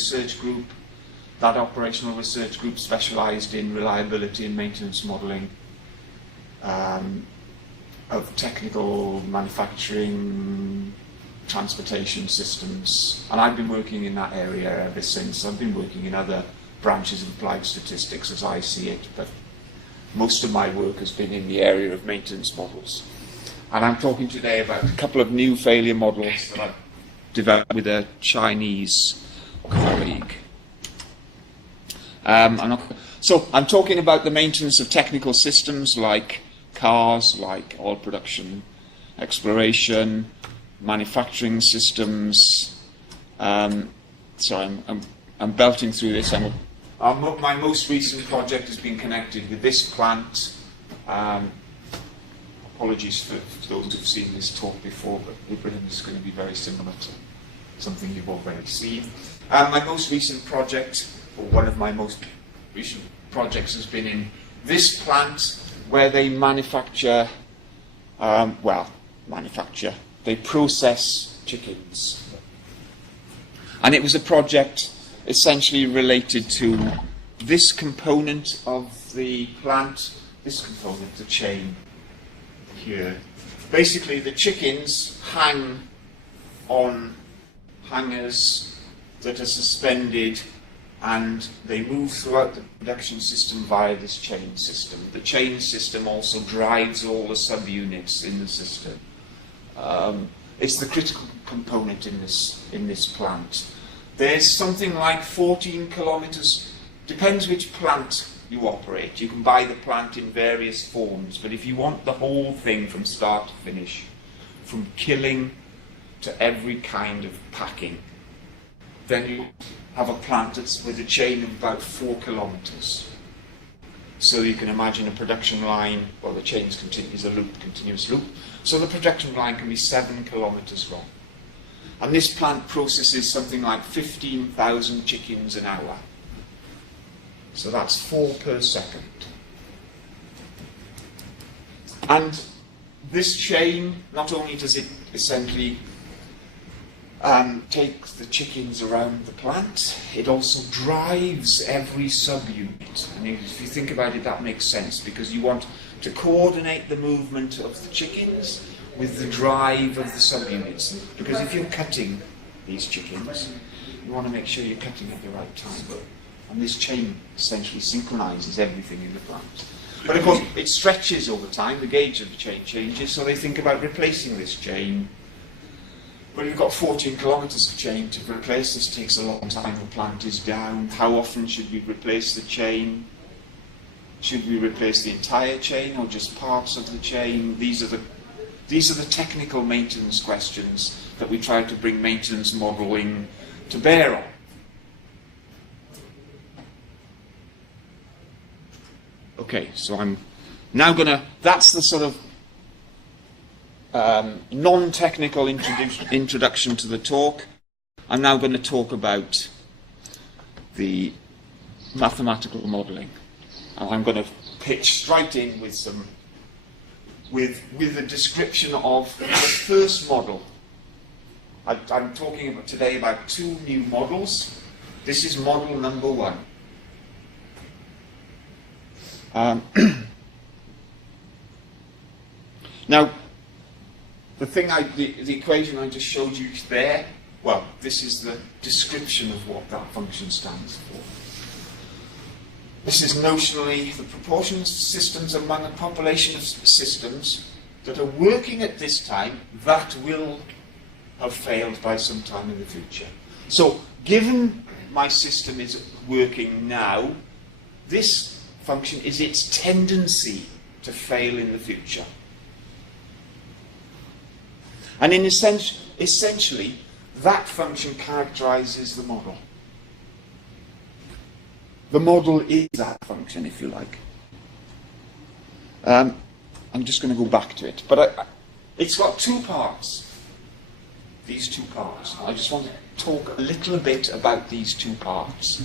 research group. That operational research group specialised in reliability and maintenance modelling of technical, manufacturing, transportation systems. And I've been working in that area ever since. I've been working in other branches of applied statistics as I see it, but most of my work has been in the area of maintenance models. And I'm talking today about a couple of new failure models that I've developed with a Chinese colleague. So I'm talking about the maintenance of technical systems like cars, like oil production, exploration, manufacturing systems. So I'm belting through this. My most recent project has been connected with this plant. Apologies for those who've seen this talk before, but Ibrahim is going to be very similar to something you've already seen. My most recent project, or one of my most recent projects, has been in this plant where they manufacture, they process chickens. And it was a project essentially related to this component of the plant, this component, the chain here. Basically, the chickens hang on hangers that are suspended, and they move throughout the production system via this chain system. The chain system also drives all the subunits in the system. It's the critical component in this plant. There's something like 14 kilometers, depends which plant you operate. You can buy the plant in various forms, but if you want the whole thing from start to finish, from killing to every kind of packing, then you have a plant that's with a chain of about 4 kilometers. So you can imagine a production line, well, the chain is a loop, continuous loop, so the production line can be 7 kilometers long. And this plant processes something like 15,000 chickens an hour. So that's 4 per second. And this chain, not only does it essentially take the chickens around the plant, it also drives every subunit. And if you think about it, that makes sense, because you want to coordinate the movement of the chickens with the drive of the subunits. Because if you're cutting these chickens, you want to make sure you're cutting at the right time. And this chain essentially synchronizes everything in the plant. But of course, it stretches over time, the gauge of the chain changes, so they think about replacing this chain. But you've got 14 kilometers of chain to replace. This takes a long time. The plant is down. How often should we replace the chain? Should we replace the entire chain or just parts of the chain? These are the technical maintenance questions that we try to bring maintenance modeling to bear on. Okay, so I'm now that's the sort of non-technical introduction to the talk. I'm now going to talk about the mathematical modelling. And I'm going to pitch straight in with a description of the first model. I'm talking today about 2 new models. This is model number 1. Now, the equation I just showed you there, well, this is the description of what that function stands for. This is notionally the proportion of systems among a population of systems that are working at this time that will have failed by some time in the future. So, given my system is working now, this function is its tendency to fail in the future. And in essentially, that function characterizes the model. The model is that function, if you like. I'm just going to go back to it. But it's got 2 parts. These 2 parts. I just want to talk a little bit about these 2 parts.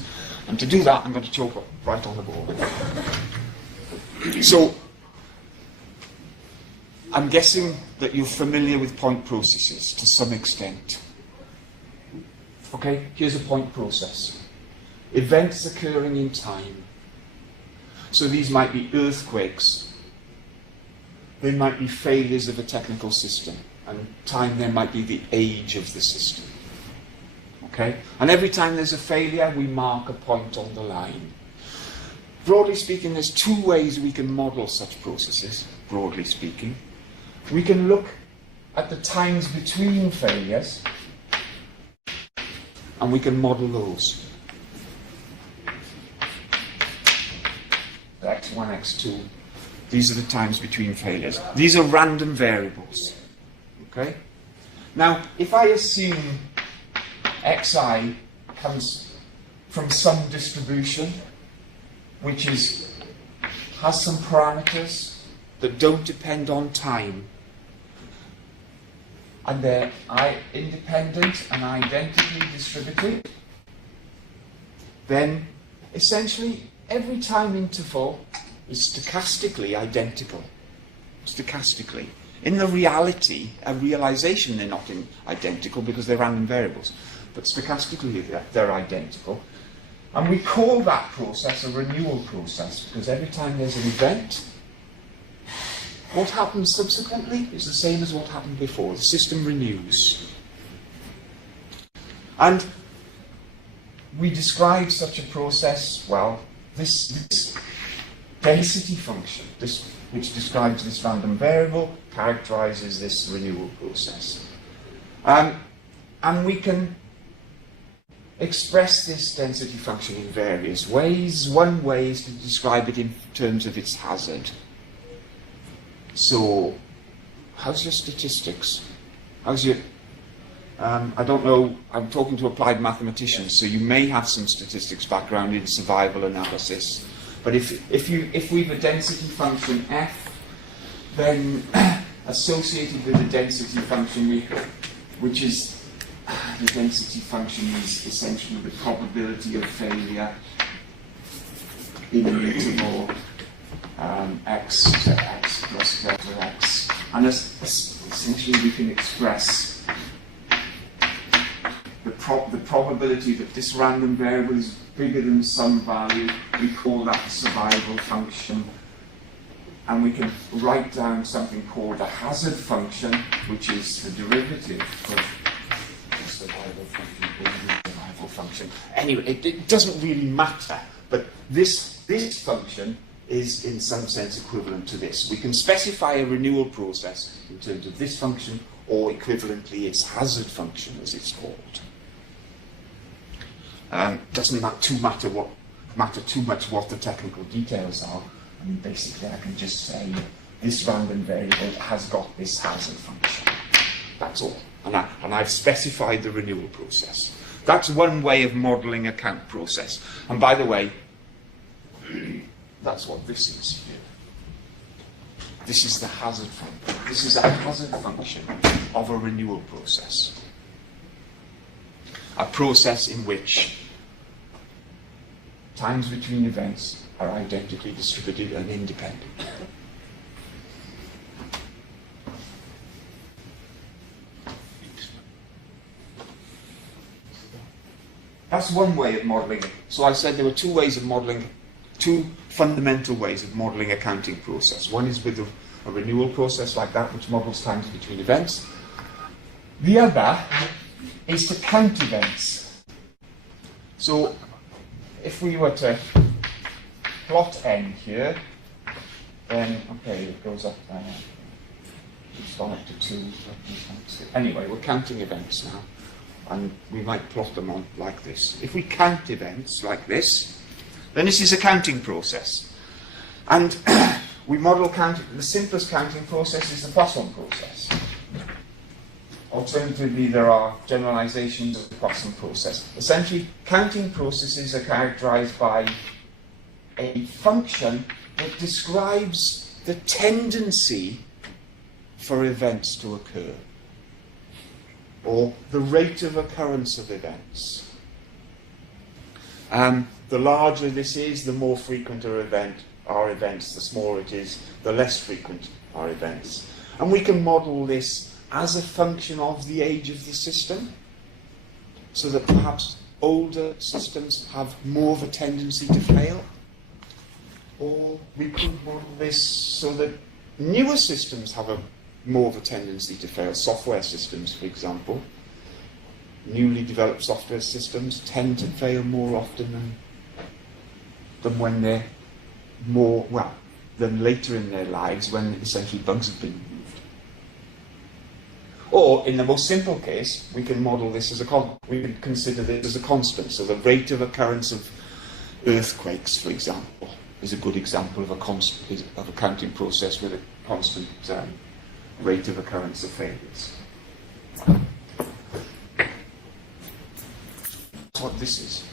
And to do that, I'm going to talk right on the board. So, I'm guessing that you're familiar with point processes to some extent. Okay, here's a point process. Events occurring in time. So these might be earthquakes. They might be failures of a technical system. And time then might be the age of the system. Okay? And every time there's a failure, we mark a point on the line. Broadly speaking, there's two ways we can model such processes, broadly speaking. We can look at the times between failures, and we can model those. X1, X2. These are the times between failures. These are random variables. Okay? Now, if I assume xi comes from some distribution which has some parameters that don't depend on time, and they're independent and identically distributed, then essentially every time interval is stochastically identical. Stochastically. In the reality, a realization, they're not identical because they're random variables. But stochastically, they're identical. And we call that process a renewal process because every time there's an event, what happens subsequently is the same as what happened before. The system renews. And we describe such a process, well, this density function, which describes this random variable, characterizes this renewal process. And we can express this density function in various ways. One way is to describe it in terms of its hazard. So, how's your statistics? How's your... I don't know, I'm talking to applied mathematicians, so you may have some statistics background in survival analysis. But if we've a density function f, then associated with the density function, which is the density function is essentially the probability of failure in the interval x to x plus delta x, and essentially we can express the probability that this random variable is bigger than some value. We call that the survival function. And we can write down something called a hazard function, which is the derivative of the survival function. Anyway, it doesn't really matter, but this function is in some sense equivalent to this. We can specify a renewal process in terms of this function, or equivalently its hazard function, as it's called. Doesn't matter too much what the technical details are. I mean, basically, I can just say this random variable has got this hazard function. That's all. And I've specified the renewal process. That's one way of modelling a count process. And by the way, that's what this is here. This is the hazard function. This is a hazard function of a renewal process. A process in which times between events are identically distributed and independent. That's one way of modelling it. So I said there were two ways of modelling, two fundamental ways of modelling a counting process. One is with a renewal process like that, which models times between events. The other is to count events. So if we were to plot n here, then, okay, it goes up, it's gone up to 2. Anyway, we're counting events now, and we might plot them on like this. If we count events like this, then this is a counting process. And we model counting, the simplest counting process is the Poisson process. Alternatively, there are generalizations of the Poisson process. Essentially, counting processes are characterized by a function that describes the tendency for events to occur, or the rate of occurrence of events. The larger this is, the more frequent are events. The smaller it is, the less frequent are events. And we can model this as a function of the age of the system. so that perhaps older systems have more of a tendency to fail. Or we could model this so that newer systems have more of a tendency to fail. Software systems, for example. Newly developed software systems tend to fail more often than when they're than later in their lives when essentially bugs have been removed. Or, in the most simple case, we can model this as we can consider this as a constant. So the rate of occurrence of earthquakes, for example, is a good example of a counting process with a constant rate of occurrence of failures. That's what this is.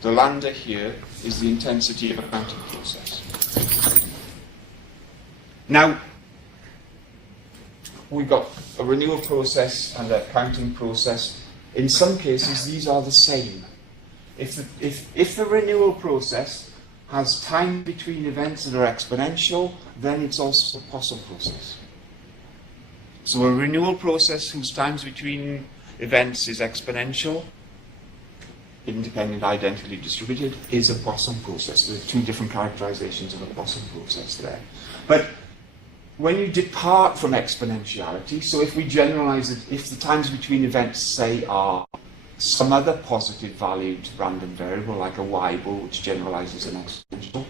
The lambda here is the intensity of a counting process. Now, we've got a renewal process and a counting process. In some cases, these are the same. If the renewal process has time between events that are exponential, then it's also a Poisson process. So a renewal process whose times between events is exponential, independent, identically distributed, is a Poisson process. There are two different characterizations of a Poisson process there. But when you depart from exponentiality, so if we generalize it, if the times between events, say, are some other positive valued random variable, like a y-able, which generalizes an exponential,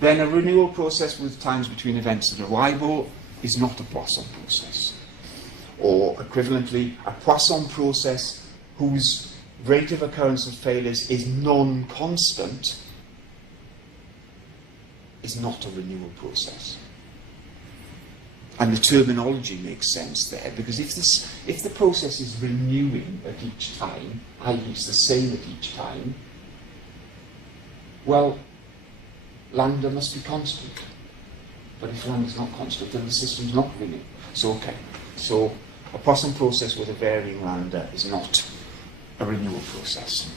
then a renewal process with times between events that are y-able is not a Poisson process. Or equivalently, a Poisson process whose rate of occurrence of failures is non-constant is not a renewal process. And the terminology makes sense there, because if the process is renewing at each time, i.e. it's the same at each time, well, lambda must be constant. But if lambda is not constant, then the system's not renewing. So a Poisson process with a varying lambda is not a renewal process.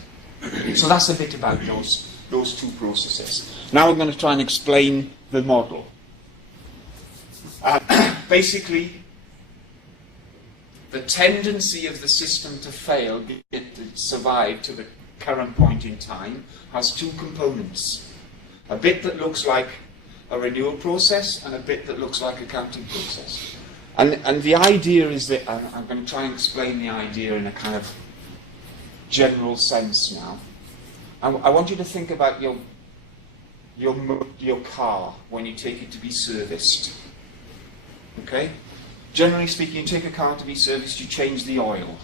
So that's a bit about those two processes. Now we're going to try and explain the model. Basically, the tendency of the system to fail, to survive to the current point in time, has two components. A bit that looks like a renewal process and a bit that looks like a counting process. And the idea is that, I'm going to try and explain the idea in a kind of general sense now. I want you to think about your car when you take it to be serviced. Okay? Generally speaking, you take a car to be serviced, you change the oil.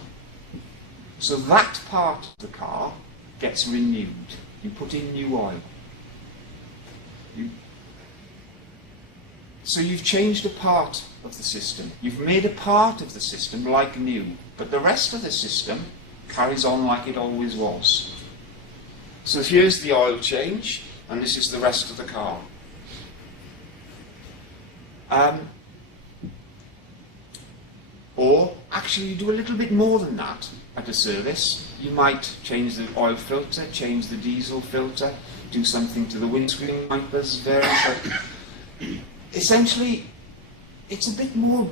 So that part of the car gets renewed. You put in new oil. So you've changed a part of the system. You've made a part of the system like new, but the rest of the system carries on like it always was. So here's the oil change, and this is the rest of the car. Or, actually, you do a little bit more than that at a service. You might change the oil filter, change the diesel filter, do something to the windscreen wipers, essentially, it's a bit more,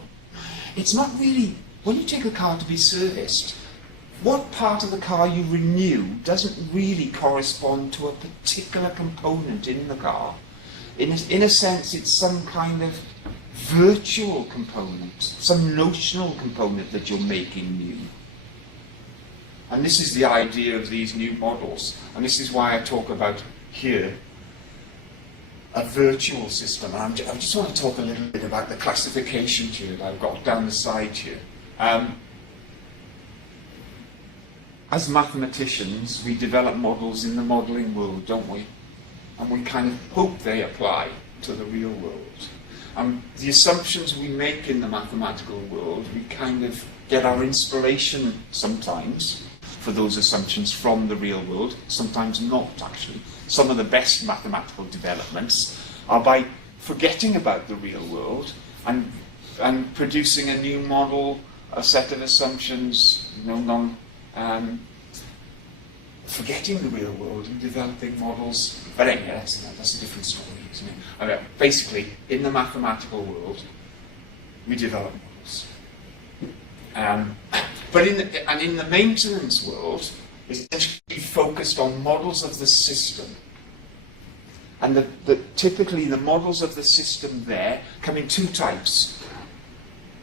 it's not really, when you take a car to be serviced, what part of the car you renew doesn't really correspond to a particular component in the car. In a sense, it's some kind of virtual component, some notional component that you're making new. And this is the idea of these new models. And this is why I talk about here a virtual system. And I just want to talk a little bit about the classification here that I've got down the side here. As mathematicians, we develop models in the modeling world, don't we? And we kind of hope they apply to the real world. The assumptions we make in the mathematical world, we kind of get our inspiration sometimes for those assumptions from the real world, sometimes not actually. Some of the best mathematical developments are by forgetting about the real world and producing a new model, a set of assumptions, forgetting the real world and developing models. But anyway, that's a different story, isn't it? Basically, in the mathematical world, we develop models. But in the maintenance world, it's essentially focused on models of the system. And typically the models of the system there come in two types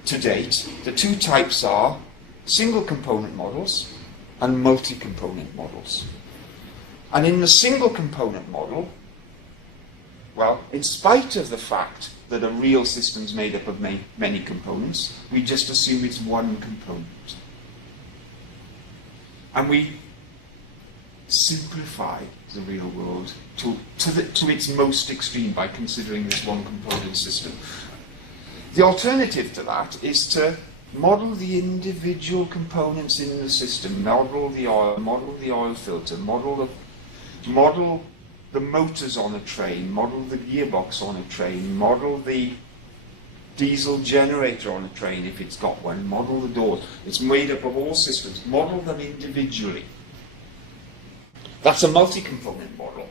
to date. The two types are single component models and multi-component models. And in the single component model, well, in spite of the fact that a real system is made up of many components, we just assume it's one component. And we simplify the real world to its most extreme by considering this one component system. The alternative to that is to model the individual components in the system, model the oil filter, model the motors on a train, model the gearbox on a train, model the diesel generator on a train if it's got one, model the doors. It's made up of all systems. Model them individually. That's a multi-component model.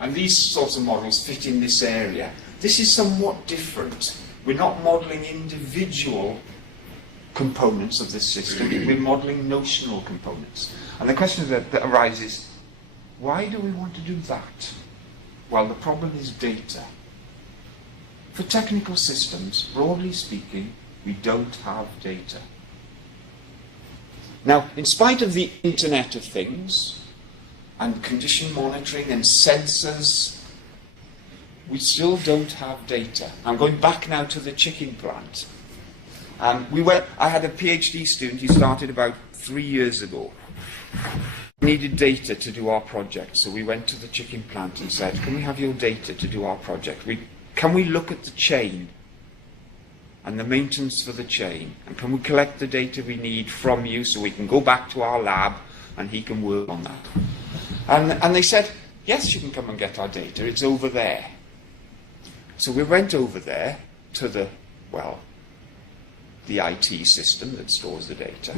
And these sorts of models fit in this area. This is somewhat different. We're not modeling individual components of this system, we're modeling notional components. And the question that arises, why do we want to do that? Well, the problem is data. For technical systems, broadly speaking, we don't have data. Now, in spite of the Internet of Things, and condition monitoring and sensors, we still don't have data. I'm going back now to the chicken plant. I had a PhD student, he started about 3 years ago. We needed data to do our project, so we went to the chicken plant and said, can we have your data to do our project? Can we look at the chain and the maintenance for the chain? And can we collect the data we need from you so we can go back to our lab and he can work on that? And they said, yes, you can come and get our data, it's over there. So we went over there to the IT system that stores the data,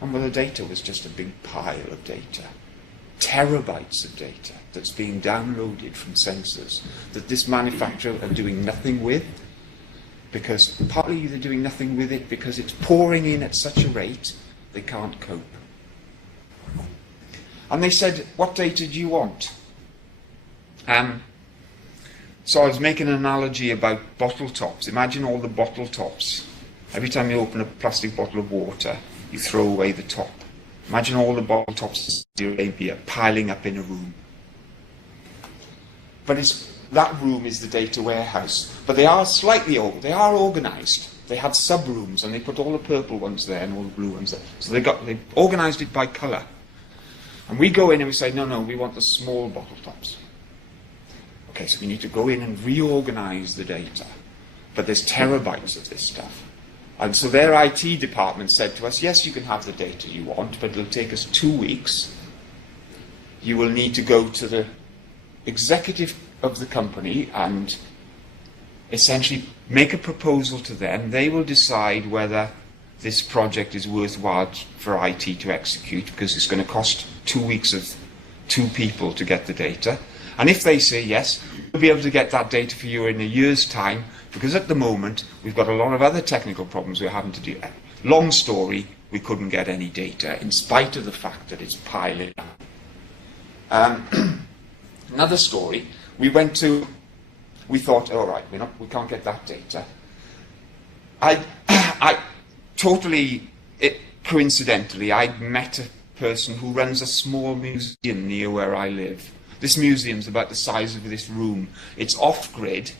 and the data was just a big pile of data. Terabytes of data that's being downloaded from sensors that this manufacturer are doing nothing with, because partly they're doing nothing with it because it's pouring in at such a rate they can't cope. And they said, what data do you want? So I was making an analogy about bottle tops. Imagine all the bottle tops. Every time you open a plastic bottle of water, you throw away the top. Imagine all the bottle tops in Saudi Arabia piling up in a room. But that room is the data warehouse. But they are organised. They had sub-rooms, and they put all the purple ones there and all the blue ones there. So they organised it by colour. And we go in and we say, no, we want the small bottle tops. Okay, so we need to go in and reorganize the data. But there's terabytes of this stuff. And so their IT department said to us, yes, you can have the data you want, but it'll take us 2 weeks. You will need to go to the executive of the company and essentially make a proposal to them. They will decide whether this project is worthwhile for IT to execute, because it's going to cost 2 weeks of 2 people to get the data. And if they say yes, we'll be able to get that data for you in a year's time, because at the moment we've got a lot of other technical problems we're having to deal with. Long story, we couldn't get any data in spite of the fact that it's piling up. Another story, we thought, all right, we can't get that data. Coincidentally, I'd met a person who runs a small museum near where I live. This museum's about the size of this room. It's off-grid,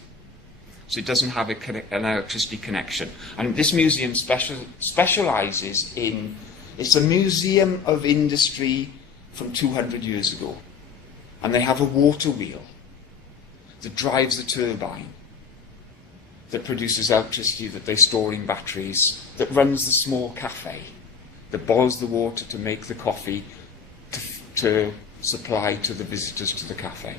so it doesn't have an electricity connection. And this museum specialises in... It's a museum of industry from 200 years ago. And they have a water wheel that drives a turbine, that produces electricity that they store in batteries, that runs the small cafe, that boils the water to make the coffee to supply to the visitors to the cafe.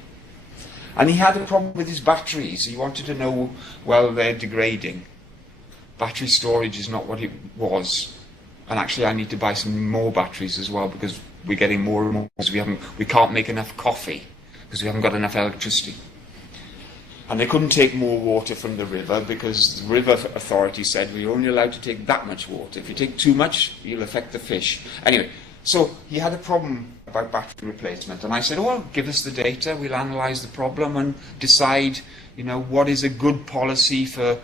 And he had a problem with his batteries. He wanted to know, well, they're degrading. Battery storage is not what it was. And actually I need to buy some more batteries as well, because we're getting more and more, because we can't make enough coffee, because we haven't got enough electricity. And they couldn't take more water from the river because the river authority said we're only allowed to take that much water. If you take too much, you'll affect the fish. Anyway, so he had a problem about battery replacement. And I said, oh, well, give us the data, we'll analyse the problem and decide, you know, what is a good policy for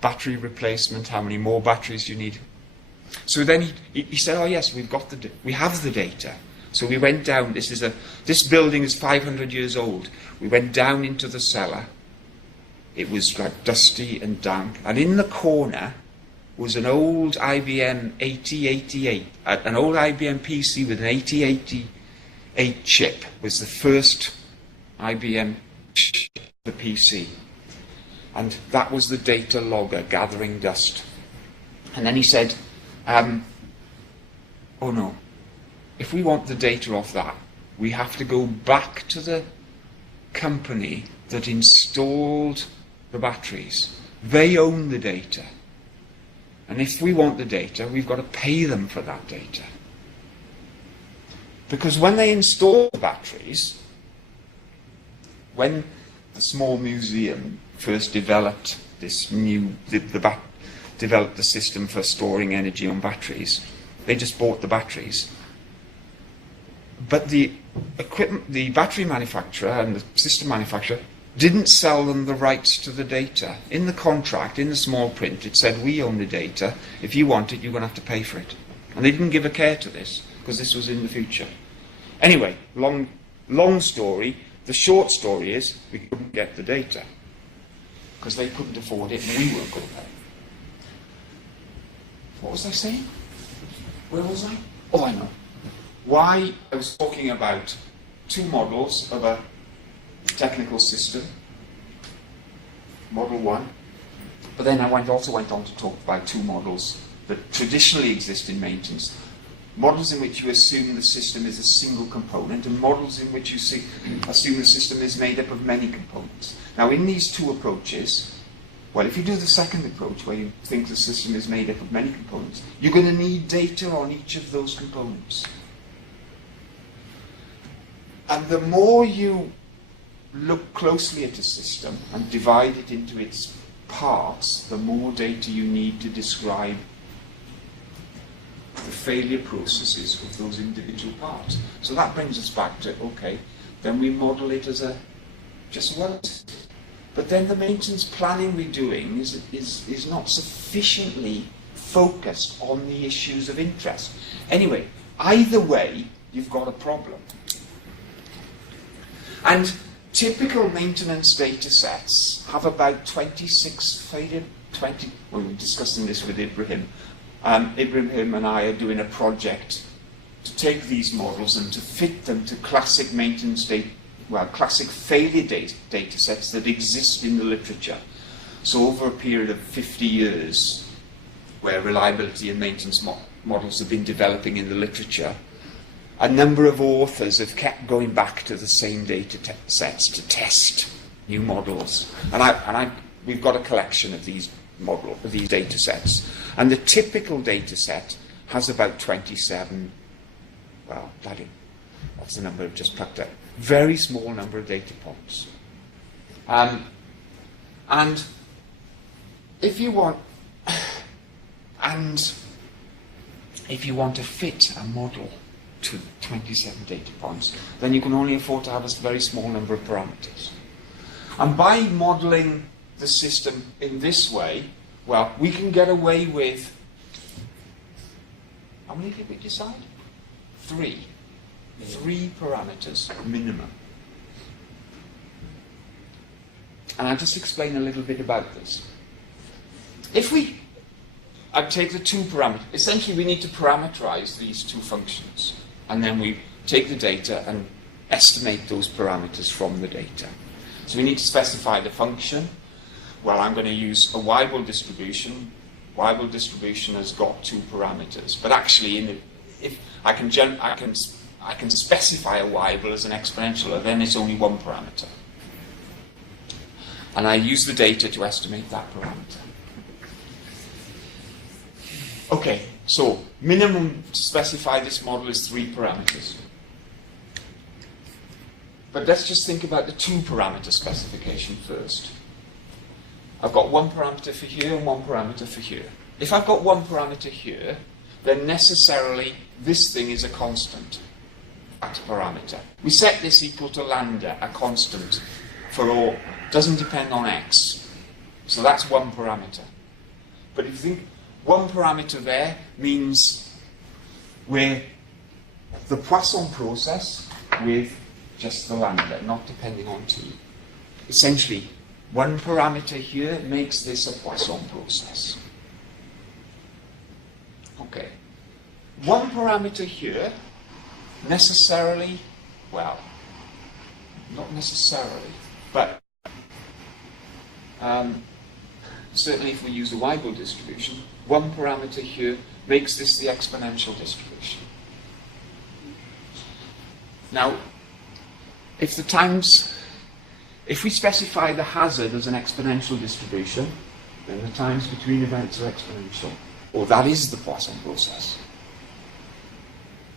battery replacement, how many more batteries you need. So then he said, oh yes, we have the data. So we went down, this building is 500 years old. We went down into the cellar. It was like dusty and dank. And in the corner was an old IBM 8088, an old IBM PC with an 8088 chip. It was the first IBM chip, the PC. And that was the data logger gathering dust. And then he said, oh no, if we want the data off that, we have to go back to the company that installed the batteries. They own the data. And if we want the data, we've got to pay them for that data. Because when they installed the batteries, when the small museum first developed this developed the system for storing energy on batteries, they just bought the batteries. But the battery manufacturer and the system manufacturer didn't sell them the rights to the data. In the contract, in the small print, it said, we own the data. If you want it, you're going to have to pay for it. And they didn't give a care to this, because this was in the future. Anyway, long story. The short story is, we couldn't get the data, because they couldn't afford it, and we weren't going to pay. What was I saying? Where was I? Oh, I know. Why I was talking about two models of a technical system, model one, but then I also went on to talk about two models that traditionally exist in maintenance. Models in which you assume the system is a single component, and models in which you assume the system is made up of many components. Now, in these two approaches, well, if you do the second approach, where you think the system is made up of many components, you're going to need data on each of those components. And the more you look closely at a system and divide it into its parts, the more data you need to describe the failure processes of those individual parts. So that brings us back to, okay, then we model it as just one. But then the maintenance planning we're doing is not sufficiently focused on the issues of interest. Anyway, either way, you've got a problem. And typical maintenance data sets have about 26 failure, we were discussing this with Ibrahim. Ibrahim and I are doing a project to take these models and to fit them to classic maintenance classic failure data sets that exist in the literature. So over a period of 50 years, where reliability and maintenance models have been developing in the literature, a number of authors have kept going back to the same data sets to test new models. And we've got a collection of these data sets. And the typical data set has about 27, well, that's the number I've just plucked out. Very small number of data points. And if you want to fit a model to 27 data points, then you can only afford to have a very small number of parameters. And by modeling the system in this way, well, we can get away with, how many did we decide? 3. 3 parameters minimum. And I'll just explain a little bit about this. I take the 2 parameters. Essentially, we need to parameterize these 2 functions. And then we take the data and estimate those parameters from the data. So we need to specify the function. Well, I'm going to use a Weibull distribution. Weibull distribution has got 2 parameters. But actually, if I can specify a Weibull as an exponential, and then it's only 1 parameter. And I use the data to estimate that parameter. Okay, so minimum to specify this model is 3 parameters. But let's just think about the two-parameter specification first. I've got one parameter for here and one parameter for here. If I've got one parameter here, then necessarily this thing is a constant, that parameter. We set this equal to lambda, a constant, for all, doesn't depend on x. So that's one parameter. But if you think one parameter there means we're the Poisson process with just the lambda, not depending on t. Essentially, one parameter here makes this a Poisson process. Okay. One parameter here necessarily, well, not necessarily, but certainly if we use the Weibull distribution, one parameter here makes this the exponential distribution. Now, if we specify the hazard as an exponential distribution, then the times between events are exponential, or that is the Poisson process.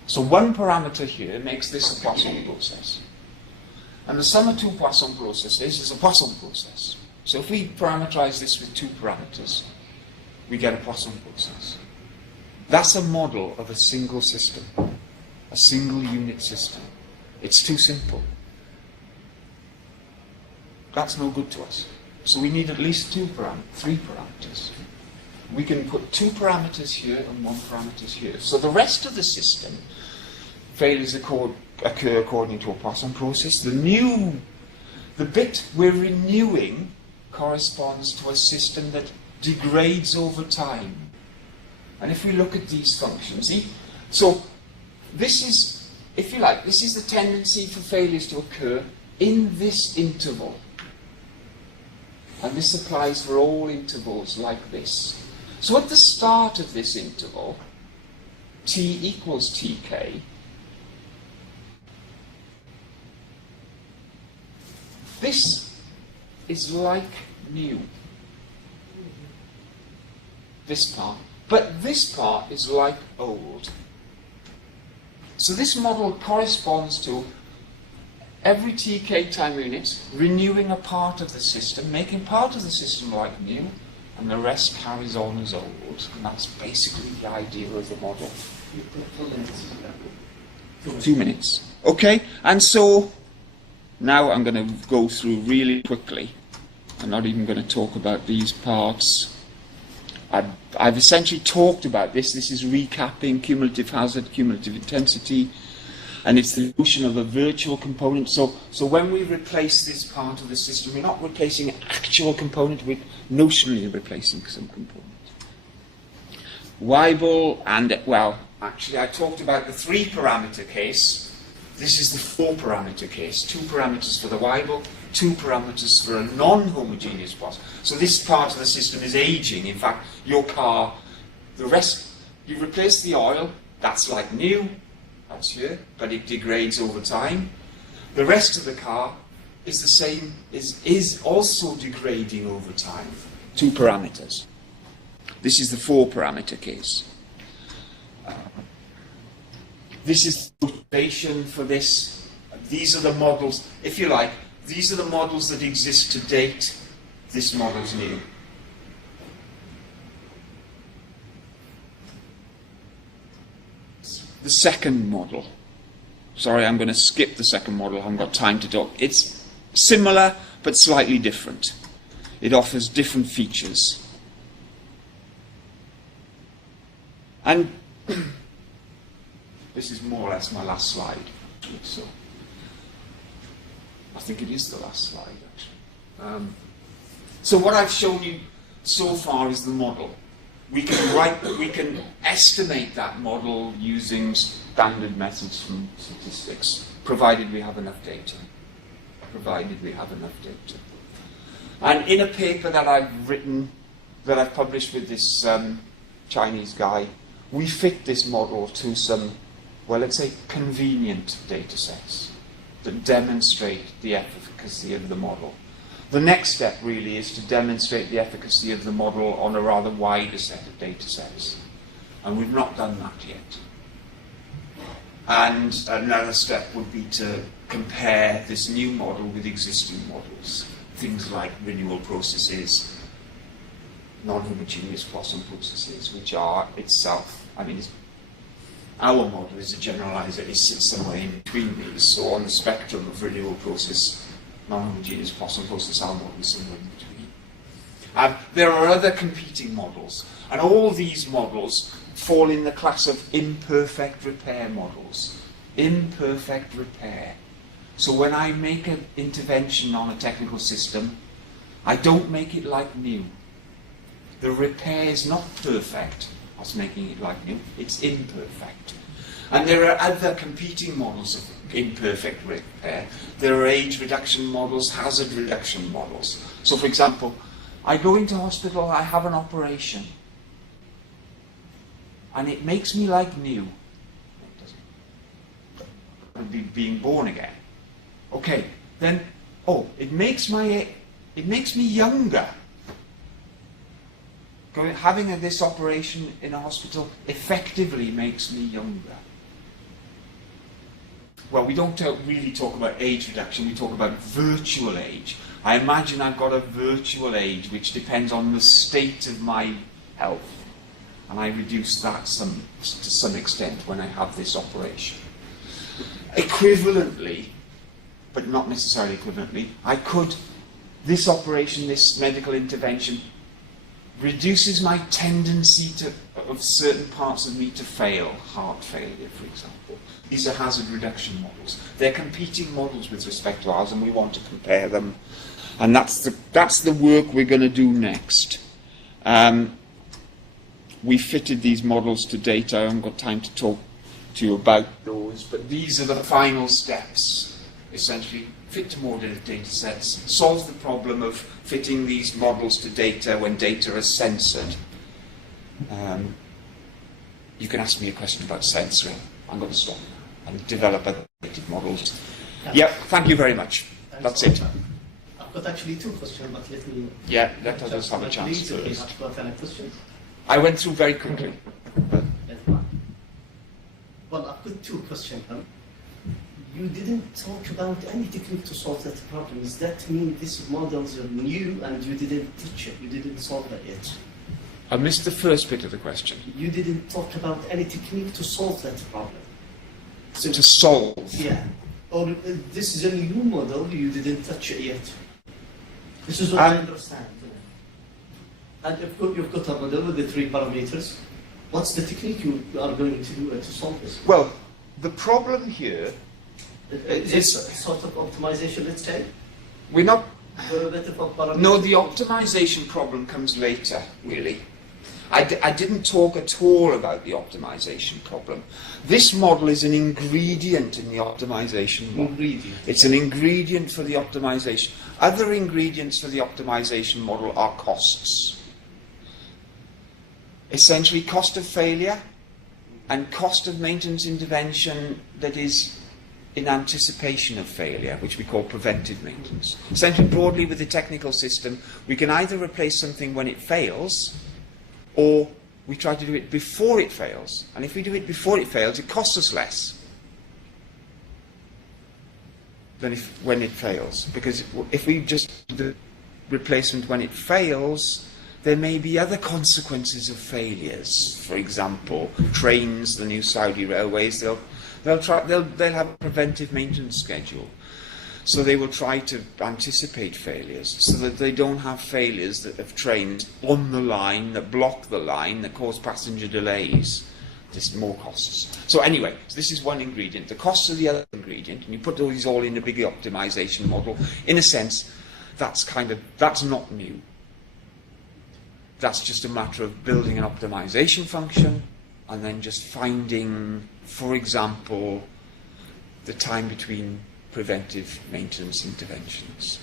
So one parameter here makes this a Poisson process. And the sum of two Poisson processes is a Poisson process. So if we parameterize this with two parameters, we get a Poisson process. That's a model of a single system, a single unit system. It's too simple. That's no good to us. So we need at least three parameters. We can put two parameters here and one parameter here. So the rest of the system, failures occur according to a Poisson process. The bit we're renewing corresponds to a system that degrades over time. And if we look at these functions, so this is, if you like, this is the tendency for failures to occur in this interval. And this applies for all intervals like this. So at the start of this interval, t equals tk, this is like new. This part. But this part is like old. So this model corresponds to every tk time unit renewing a part of the system, making part of the system like new, and the rest carries on as old. And that's basically the idea of the model. 2 minutes. Okay, and so now I'm going to go through really quickly. I'm not even going to talk about these parts. I've essentially talked about this. This is recapping cumulative hazard, cumulative intensity, and it's the notion of a virtual component. So when we replace this part of the system, we're not replacing an actual component, we're notionally replacing some component. Weibull and, well, actually I talked about the 3-parameter case. This is the 4-parameter case. 2 parameters for the Weibull, 2 parameters for a non-homogeneous process. So this part of the system is aging. In fact, your car, the rest, you replace the oil, that's like new, that's here, but it degrades over time. The rest of the car is the same, is also degrading over time. 2 parameters. This is the 4-parameter case. This is the motivation for this. These are the models, if you like, these are the models that exist to date. This model's new. The second model. Sorry, I'm going to skip the second model. I haven't got time to talk. It's similar, but slightly different. It offers different features. And this is more or less my last slide. So I think it is the last slide, actually. So what I've shown you so far is the model. We can estimate that model using standard methods from statistics, provided we have enough data. And in a paper that I've written, that I've published with this Chinese guy, we fit this model to some, well, let's say, convenient data sets that demonstrate the efficacy of the model. The next step really is to demonstrate the efficacy of the model on a rather wider set of data sets. And we've not done that yet. And another step would be to compare this new model with existing models. Things like renewal processes, non-homogeneous Poisson processes, which are itself, our model is a generalizer, it sits somewhere in between these. So on the spectrum of renewal process, non-homogeneous Poisson process, our model is somewhere in between. There are other competing models, and all these models fall in the class of imperfect repair models. Imperfect repair. So when I make an intervention on a technical system, I don't make it like new. The repair is not perfect, as making it like new, it's imperfect. And there are other competing models of imperfect repair. There are age reduction models, hazard reduction models. So for example, I go into hospital, I have an operation, and it makes me like new. It doesn't. I'd be being born again. Okay, then, it makes me younger. Having this operation in a hospital effectively makes me younger. Well, we don't really talk about age reduction, we talk about virtual age. I imagine I've got a virtual age which depends on the state of my health. And I reduce that to some extent when I have this operation. Equivalently, but not necessarily equivalently, this operation, this medical intervention, reduces my tendency of certain parts of me to fail, heart failure, for example. These are hazard reduction models. They're competing models with respect to ours, and we want to compare them. And that's the work we're going to do next. We fitted these models to data. I haven't got time to talk to you about those, but these are the final steps. Essentially, fit to more data sets, solve the problem of fitting these models to data when data is censored. You can ask me a question about censoring. I'm going to stop and develop other models. Yeah, thank you very much. That's it. I've got actually two questions, but let me... Yeah, let us have a chance first. I've got any questions. I went through very quickly. Well, I've got two questions. You didn't talk about any technique to solve that problem. Does that mean these models are new and you didn't touch it? You didn't solve that yet? I missed the first bit of the question. You didn't talk about any technique to solve that problem. So to solve? Yeah. Or this is a new model, you didn't touch it yet. This is what I understand. And you've got a model with the 3 parameters. What's the technique you are going to do to solve this? Well, the problem here is sort of optimization, let's say? We're not... Derivative of parameters? No, the optimization problem comes later, really. I didn't talk at all about the optimization problem. This model is an ingredient in the optimization model. It's an ingredient for the optimization. Other ingredients for the optimization model are costs. Essentially, cost of failure and cost of maintenance intervention that is in anticipation of failure, which we call preventive maintenance. Essentially, broadly, with the technical system, we can either replace something when it fails, or we try to do it before it fails. And if we do it before it fails, it costs us less than when it fails. Because if we just do the replacement when it fails, there may be other consequences of failures. For example, trains, the new Saudi railways, they'll have a preventive maintenance schedule. So they will try to anticipate failures so that they don't have failures of trains on the line, that block the line, that cause passenger delays. Just more costs. So anyway, this is one ingredient. The costs are the other ingredient, and you put these all in a big optimization model. In a sense, that's not new. That's just a matter of building an optimization function and then just finding, for example, the time between preventive maintenance interventions.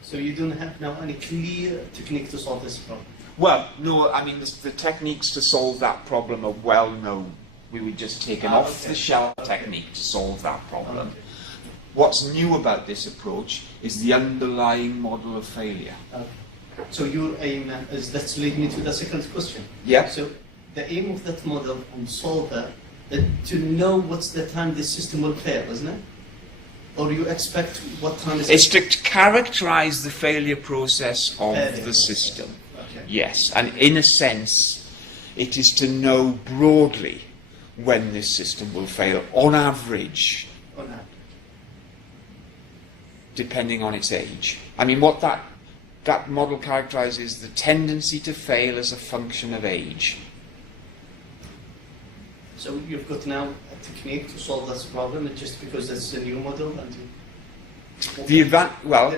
So you don't have now any clear technique to solve this problem? Well, no, I mean, the techniques to solve that problem are well known. We would just take an off-the-shelf technique to solve that problem. Okay. What's new about this approach is the underlying model of failure. So your aim is, let's lead me to the second question. Yeah. So the aim of that model and solver is to know what's the time the system will fail, isn't it? Or you expect what time is It's to characterize the failure process of the system. Okay. Yes, and in a sense, it is to know broadly when this system will fail, on average, On that. depending on its age. I mean, what that model characterizes the tendency to fail as a function of age. So you've got now a technique to solve this problem, it's just because it's a new model and The well,